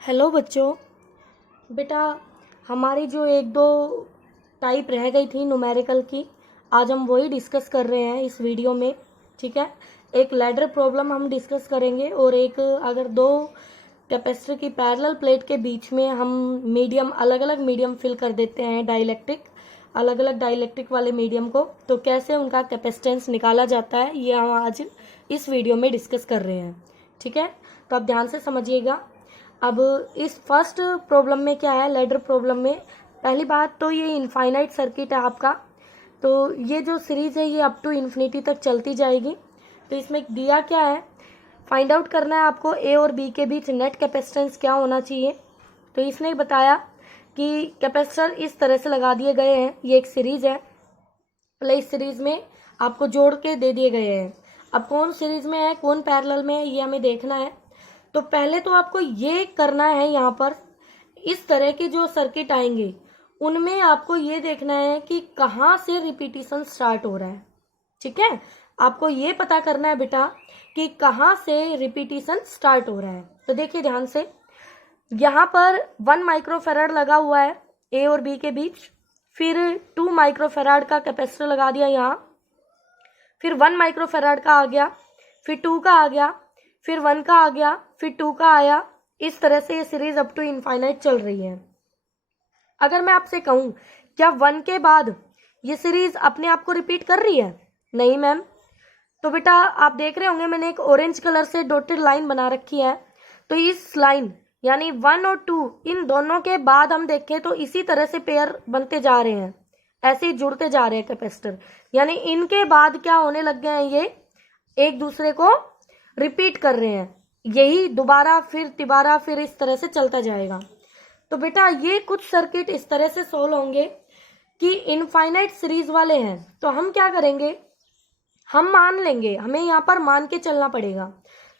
Hello बच्चों। बेटा, हमारी जो एक दो टाइप रह गई थी न्यूमेरिकल की, आज हम वही डिस्कस कर रहे हैं इस वीडियो में। ठीक है, एक लैडर प्रॉब्लम हम डिस्कस करेंगे और एक अगर दो कैपेसिटर की पैरेलल प्लेट के बीच में हम मीडियम अलग अलग मीडियम फिल कर देते हैं, डाइलेक्ट्रिक अलग अलग डाइलेक्ट्रिक वाले मीडियम को, तो कैसे उनका कैपेसिटेंस निकाला जाता है ये हम आज इस वीडियो में डिस्कस कर रहे हैं। ठीक है, तो आप ध्यान से समझिएगा। अब इस फर्स्ट प्रॉब्लम में क्या है, लैडर प्रॉब्लम में पहली बात तो ये इनफाइनाइट सर्किट है आपका, तो ये जो सीरीज है ये अप टू इन्फिनिटी तक चलती जाएगी। तो इसमें दिया क्या है, फाइंड आउट करना है आपको ए और बी के बीच नेट कैपेसिटेंस क्या होना चाहिए। तो इसने बताया कि कैपेसिटर इस तरह से लगा दिए गए हैं, ये एक सीरीज है, प्ले इस सीरीज में आपको जोड़ के दे दिए गए हैं। अब कौन सीरीज में है कौन पैरेलल में है ये हमें देखना है। तो पहले तो आपको ये करना है, यहाँ पर इस तरह के जो सर्किट आएंगे उनमें आपको ये देखना है कि कहाँ से रिपीटिशन स्टार्ट हो रहा है। ठीक है, आपको ये पता करना है बेटा कि कहाँ से रिपीटिशन स्टार्ट हो रहा है। तो देखिए ध्यान से, यहाँ पर 1 माइक्रोफेराड लगा हुआ है ए और बी के बीच, फिर 2 माइक्रोफेराड का कैपेसिटर लगा दिया यहाँ, फिर 1 माइक्रोफेराड का आ गया, फिर 2 का आ गया, फिर 1 का आ गया, फिर 2 का आया। इस तरह से ये सीरीज अप टू इनफाइनाइट चल रही है। अगर मैं आपसे कहूं क्या 1 के बाद ये सीरीज अपने आप को रिपीट कर रही है? नहीं मैम। तो बेटा आप देख रहे होंगे मैंने एक ऑरेंज कलर से डॉटेड लाइन बना रखी है, तो इस लाइन यानी 1 और 2 इन दोनों के बाद हम देखें तो इसी तरह से पेयर बनते जा रहे हैं, ऐसे ही जुड़ते जा रहे हैं कैपेसिटर, यानी इनके बाद क्या होने लग गए हैं, ये एक दूसरे को रिपीट कर रहे हैं, यही दोबारा फिर तिबारा फिर इस तरह से चलता जाएगा। तो बेटा ये कुछ सर्किट इस तरह से सोल्व होंगे कि इनफाइनाइट सीरीज वाले हैं। तो हम क्या करेंगे, हम मान लेंगे, हमें यहाँ पर मान के चलना पड़ेगा।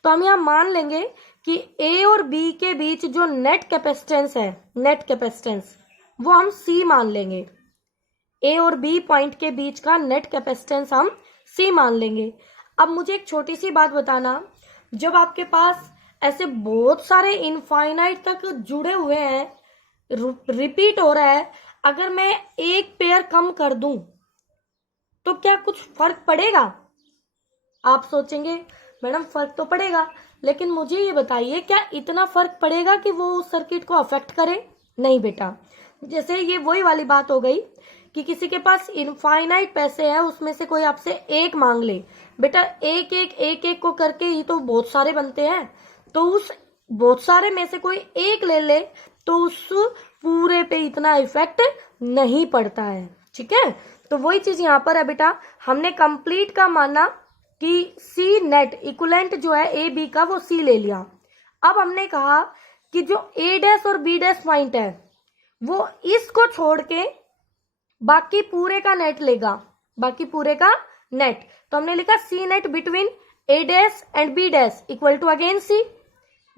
तो हम यहाँ मान लेंगे कि ए और बी के बीच जो नेट कैपेसिटेंस है, नेट कैपेसिटेंस वो हम सी मान लेंगे। ए और बी पॉइंट के बीच का नेट कैपेसिटेंस हम सी मान लेंगे। अब मुझे एक छोटी सी बात बताना, जब आपके पास ऐसे बहुत सारे इनफाइनाइट तक जुड़े हुए हैं, रिपीट हो रहा है, अगर मैं एक पेयर कम कर दूं तो क्या कुछ फर्क पड़ेगा? आप सोचेंगे मैडम फर्क तो पड़ेगा, लेकिन मुझे ये बताइए क्या इतना फर्क पड़ेगा कि वो उस सर्किट को अफेक्ट करे? नहीं बेटा। जैसे ये वही वाली बात हो गई कि किसी के पास इनफाइनाइट पैसे हैं, उसमें से कोई आपसे एक मांग ले, बेटा एक एक को करके ही तो बहुत सारे बनते हैं, तो उस बहुत सारे में से कोई एक ले ले तो उस पूरे पे इतना इफेक्ट नहीं पड़ता है। ठीक है, तो वही चीज यहाँ पर है बेटा, हमने कंप्लीट का माना कि सी नेट इक्विवेलेंट जो है ए बी का वो सी ले लिया। अब हमने कहा कि जो ए डैश और बी डैश पॉइंट है वो इसको छोड़ के बाकी पूरे का नेट लेगा, बाकी पूरे का नेट। तो हमने लिखा C net between A dash and B dash equal to again C.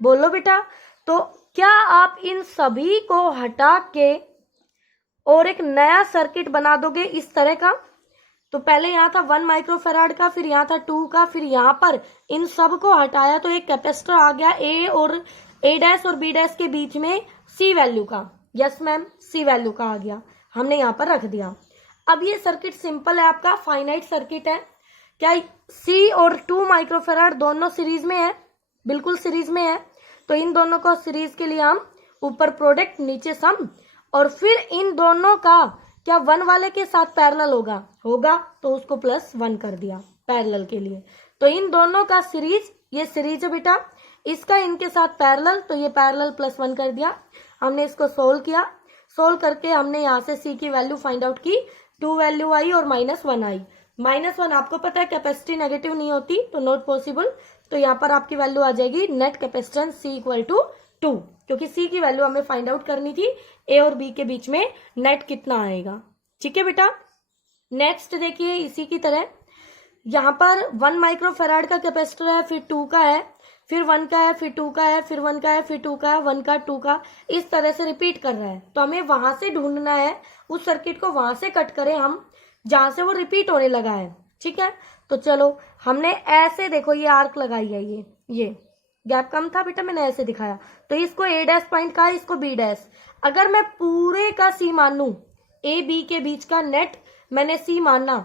बोलो बेटा, तो क्या आप इन सभी को हटा के और एक नया सर्किट बना दोगे इस तरह का? तो पहले यहाँ था 1 माइक्रोफेराड का, फिर यहाँ था 2 का, फिर यहाँ पर इन सब को हटाया तो एक कैपेसिटर आ गया ए और ए डैश और बी डैश के बीच में सी वैल्यू का। यस मैम, सी वैल्यू का आ गया, हमने यहाँ पर रख दिया। अब ये सर्किट सिंपल है, आपका फाइनाइट सर्किट है। क्या सी और 2 माइक्रोफेराड दोनों सीरीज में है? बिल्कुल सीरीज में है। तो इन दोनों को सीरीज के लिए हम ऊपर प्रोडक्ट नीचे सम, और फिर इन दोनों का क्या 1 वाले के साथ पैरेलल होगा? होगा, तो उसको +1 कर दिया पैरेलल के लिए। तो इन दोनों का सीरीज, ये सीरीज है बेटा, इसका इनके साथ पैरेलल, तो ये पैरेलल +1 कर दिया। हमने इसको सोल्व किया, सोल्व करके हमने यहाँ से सी की वैल्यू फाइंड आउट की, 2 वैल्यू आई और -1 आई। -1 आपको पता है कैपेसिटी नेगेटिव नहीं होती, तो नॉट पॉसिबल। तो यहाँ पर आपकी वैल्यू आ जाएगी net capacitance C equal to 2, क्योंकि सी की वैल्यू हमें फाइंड आउट करनी थी ए और बी के बीच में नेट कितना आएगा। ठीक है बेटा, नेक्स्ट देखिए इसी की तरह यहाँ पर 1 माइक्रोफेराड का कैपेसिटर है, फिर 2 का है, फिर 1 का है, फिर 2 का है, फिर 1 का है, फिर 2 का है, 1 का 2 का, इस तरह से रिपीट कर रहा है। तो हमें वहां से ढूंढना है, उस सर्किट को वहां से कट करें हम जहां से वो रिपीट होने लगा है। ठीक है, तो चलो हमने ऐसे देखो ये आर्क लगाई है, ये गैप कम था बेटा, मैंने ऐसे दिखाया। तो इसको ए डैश पॉइंट कहा, इसको बी डैश। अगर मैं पूरे का सी मानू, ए बी के बीच का नेट मैंने सी माना,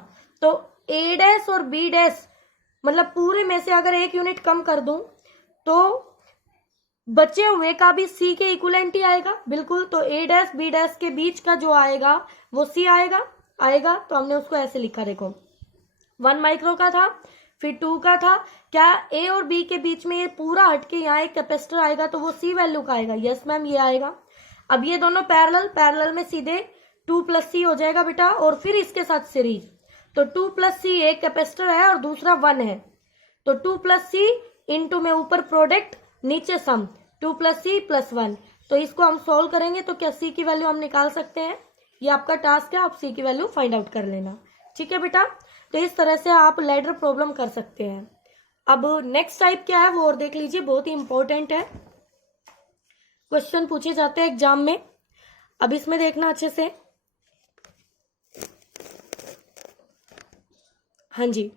तो ए डैश और बी डैश मतलब पूरे में से अगर 1 यूनिट कम कर दूं तो बचे हुए का भी सी के इक्वलेंट ही आएगा, बिल्कुल। तो ए डैश बी डैश के बीच का जो आएगा वो सी आएगा। तो हमने उसको ऐसे लिखा, देखो 1 माइक्रो का था, फिर 2 का था। क्या ए और बी के बीच में ये पूरा हटके यहाँ एक कैपेसिटर आएगा तो वो सी वैल्यू का आएगा? यस मैम, ये आएगा। अब ये दोनों पैरेलल में सीधे 2 + C हो जाएगा बेटा, और फिर इसके साथ सीरीज। तो 2 + C एक कैपेसिटर है और दूसरा 1 है, तो 2 + C इंटू में ऊपर प्रोडक्ट नीचे सम, 2 + C + 1। तो इसको हम सोल्व करेंगे तो क्या C की वैल्यू हम निकाल सकते हैं? ये आपका टास्क है, आप C की वैल्यू फाइंड आउट कर लेना, ठीक है बेटा। तो इस तरह से आप लैडर प्रॉब्लम कर सकते हैं। अब नेक्स्ट टाइप क्या है वो और देख लीजिए, बहुत ही इंपॉर्टेंट है, क्वेश्चन पूछे जाते हैं एग्जाम में। अब इसमें देखना अच्छे से। हाँ जी,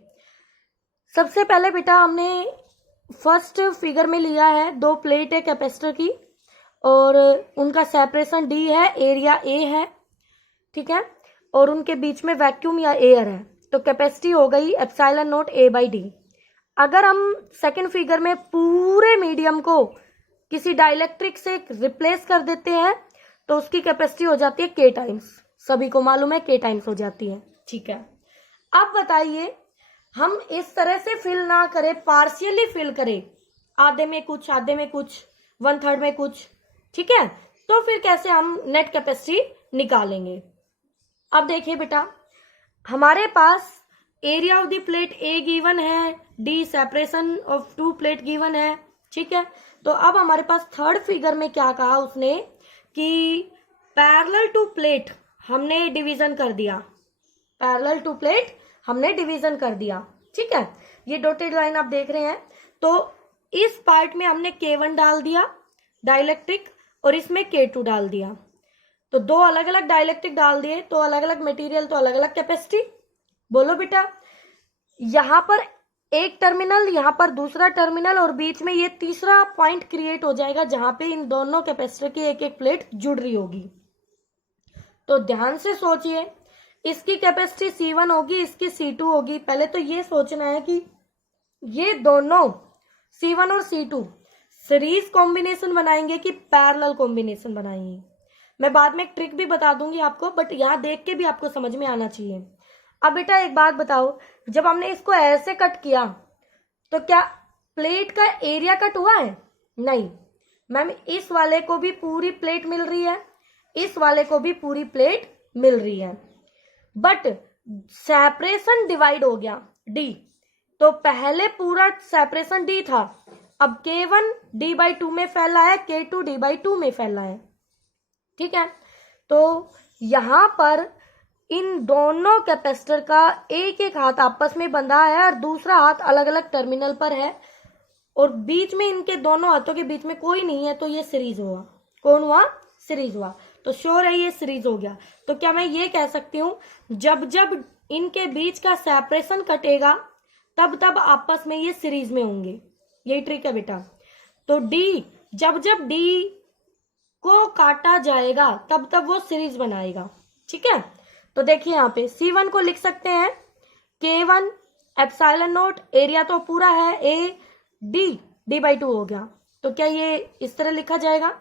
सबसे पहले बेटा हमने फर्स्ट फिगर में लिया है 2 प्लेट है कैपेसिटर की और उनका सेपरेशन D है, एरिया A है, ठीक है, और उनके बीच में वैक्यूम या एयर है। तो कैपेसिटी हो गई ε0 A/D। अगर हम सेकंड फिगर में पूरे मीडियम को किसी डाइलेक्ट्रिक से रिप्लेस कर देते हैं तो उसकी कैपेसिटी हो जाती है K टाइम्स, सभी को मालूम है K टाइम्स हो जाती है, ठीक है। अब बताइए, हम इस तरह से फिल ना करें, पार्शियली फिल करें, आधे में कुछ 1/3 में कुछ, ठीक है, तो फिर कैसे हम नेट कैपेसिटी निकालेंगे? अब देखिए बेटा, हमारे पास area of the plate A given है, D separation of 2 plate given है, ठीक है। तो अब हमारे पास थर्ड फिगर में क्या कहा उसने कि पैरेलल टू प्लेट हमने डिवीजन कर दिया, पैरेलल टू प्लेट हमने डिवीजन कर दिया, ठीक है। ये डॉटेड लाइन आप देख रहे हैं। तो इस पार्ट में हमने K1 डाल दिया डाइलेक्ट्रिक और इसमें K2 डाल दिया। तो 2 अलग अलग डाइलेक्ट्रिक डाल दिए, तो अलग अलग मटेरियल, तो अलग अलग कैपेसिटी। बोलो बेटा, यहां पर एक टर्मिनल, यहां पर दूसरा टर्मिनल और बीच में ये तीसरा पॉइंट क्रिएट हो जाएगा जहां पे इन दोनों कैपेसिटर की एक एक प्लेट जुड़ रही होगी। तो ध्यान से सोचिए, इसकी कैपेसिटी C1 होगी, इसकी C2 होगी। पहले तो ये सोचना है कि ये दोनों C1 और C2 सीरीज कॉम्बिनेशन बनाएंगे कि पैरेलल कॉम्बिनेशन बनाएंगे। मैं बाद में एक ट्रिक भी बता दूंगी आपको, बट यहां देख के भी आपको समझ में आना चाहिए। अब बेटा एक बात बताओ, जब हमने इसको ऐसे कट किया तो क्या प्लेट का एरिया कट हुआ है? नहीं मैम, इस वाले को भी पूरी प्लेट मिल रही है, इस वाले को भी पूरी प्लेट मिल रही है, बट सेपरेशन डिवाइड हो गया D। तो पहले पूरा सेपरेशन D था, अब K1 D/2 में फैला है, K2 D/2 में फैला है, ठीक है। तो यहां पर इन दोनों कैपेसिटर का एक एक हाथ आपस में बंधा है और दूसरा हाथ अलग अलग टर्मिनल पर है और बीच में इनके दोनों हाथों के बीच में कोई नहीं है, तो ये सीरीज हुआ। कौन हुआ? सीरीज हुआ। तो श्योर है ये सीरीज हो गया। तो क्या मैं ये कह सकती हूं, जब जब इनके बीच का सेपरेशन कटेगा तब तब आपस में ये सीरीज में होंगे। यही ट्रिक है बेटा। तो D, जब जब D को काटा जाएगा तब तब वो सीरीज बनाएगा, ठीक है। तो देखिए यहाँ पे C1 को लिख सकते हैं K1 ε0, एरिया तो पूरा है A, D D/2 हो गया। तो क्या ये इस तरह लिखा जाएगा?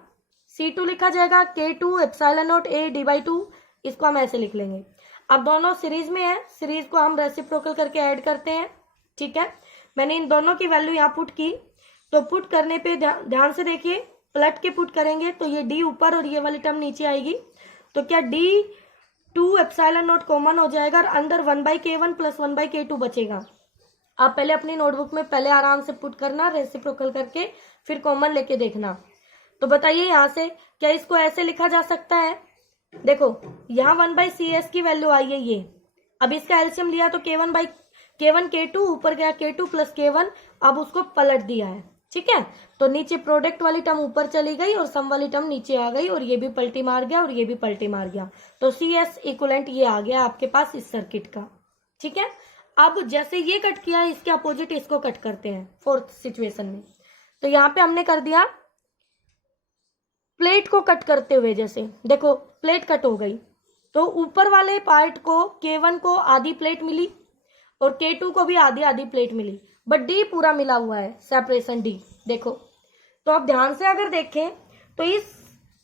C2 लिखा जाएगा K2 ε0 A D/2, इसको हम ऐसे लिख लेंगे। अब दोनों सीरीज में है, सीरीज को हम रेसिप्रोकल करके ऐड करते हैं, ठीक है। मैंने इन दोनों की वैल्यू यहाँ पुट की, तो पुट करने पे ध्यान से देखिए, पलट के पुट करेंगे तो ये D ऊपर और ये वाली टर्म नीचे आएगी। तो क्या D2 ε0 कॉमन हो जाएगा और अंदर 1/K1 + 1/K2 बचेगा। आप पहले अपनी नोटबुक में पहले आराम से पुट करना, रेसिप्रोकल करके फिर कॉमन लेके देखना। तो बताइए यहाँ से क्या इसको ऐसे लिखा जा सकता है? देखो यहाँ 1/CS की वैल्यू आई है ये, अब इसका एलसीएम लिया तो K1 K2 ऊपर गया K2 + K1, अब उसको पलट दिया है, ठीक है। तो नीचे प्रोडक्ट वाली टर्म ऊपर चली गई और सम वाली टर्म नीचे आ गई और ये भी पलटी मार गया और ये भी पलटी मार गया। तो CS इक्विवेलेंट ये आ गया आपके पास इस सर्किट का, ठीक है। अब जैसे ये कट किया, इसके अपोजिट इसको कट करते हैं फोर्थ सिचुएशन में। तो यहाँ पे हमने कर दिया प्लेट को कट करते हुए, जैसे देखो प्लेट कट हो गई, तो ऊपर वाले पार्ट को K1 को आधी प्लेट मिली और K2 को भी आधी आधी प्लेट मिली, बट D पूरा मिला हुआ है, सेपरेशन D। देखो तो अब ध्यान से अगर देखें तो इस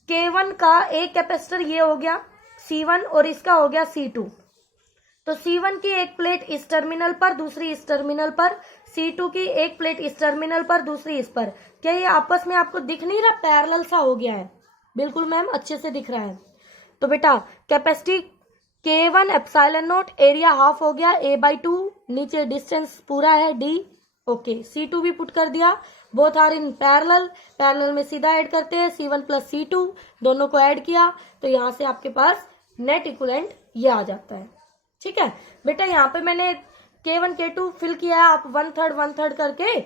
K1 का एक कैपेसिटर ये हो गया C1 और इसका हो गया C2। तो C1 की एक प्लेट इस टर्मिनल पर, दूसरी इस टर्मिनल पर, C2 की एक प्लेट इस टर्मिनल पर, दूसरी इस पर। क्या ये आपस में आपको दिख नहीं रहा, पैरेलल सा हो गया है? बिल्कुल मैम, अच्छे से दिख रहा है। तो बेटा capacity K1 epsilon not, area half हो गया A/2, नीचे डिस्टेंस पूरा है D। ओके, C2 भी पुट कर दिया, both are in parallel, parallel में सीधा ऐड करते हैं C1 प्लस C2, दोनों को ऐड किया तो यहाँ से आपके पास नेट इक्विवेलेंट ये आ जाता है। ठीक है बेटा, यहाँ पे मैंने K1 K2 फिल किया है, आप 1/3 करके,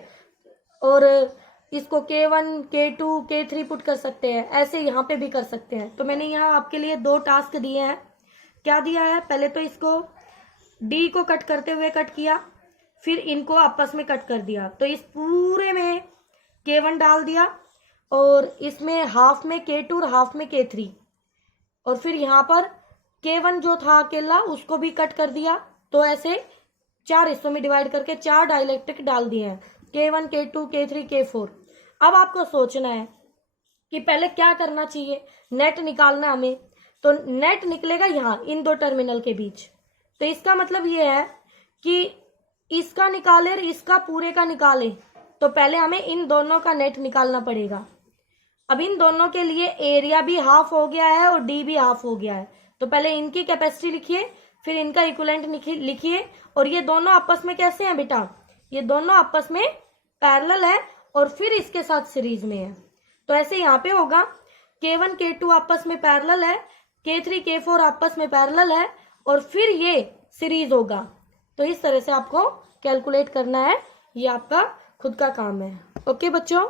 और इसको K1 K2 K3 पुट कर सकते हैं, ऐसे यहाँ पे भी कर सकते हैं। तो मैंने यहाँ आपके लिए 2 टास्क दिए हैं। क्या दिया है, पहले तो इसको D को कट करते हुए कट किया, फिर इनको आपस में कट कर दिया, तो इस पूरे में K1 डाल दिया और इसमें हाफ में K2 और हाफ में K3, और फिर यहाँ पर K1 जो था अकेला उसको भी कट कर दिया। तो ऐसे 4 हिस्सों में डिवाइड करके 4 डाइलेक्ट्रिक डाल दिए हैं, K1 K2 K3 K4। अब आपको सोचना है कि पहले क्या करना चाहिए, नेट निकालना हमें। तो नेट निकलेगा यहाँ इन 2 टर्मिनल के बीच। तो इसका मतलब ये है कि इसका निकाले और इसका पूरे का निकाले, तो पहले हमें इन दोनों का नेट निकालना पड़ेगा। अब इन दोनों के लिए एरिया भी हाफ हो गया है और D भी हाफ हो गया है, तो पहले इनकी कैपेसिटी लिखिए, फिर इनका इक्विवेलेंट लिखिए। और ये दोनों आपस में कैसे हैं बेटा, ये दोनों आपस में पैरेलल है और फिर इसके साथ सीरीज में है। तो ऐसे यहाँ पे होगा K1 K2 आपस में पैरेलल है, K3 K4 आपस में पैरेलल है, और फिर ये सीरीज होगा। तो इस तरह से आपको कैलकुलेट करना है, ये आपका खुद का काम है। ओके बच्चों।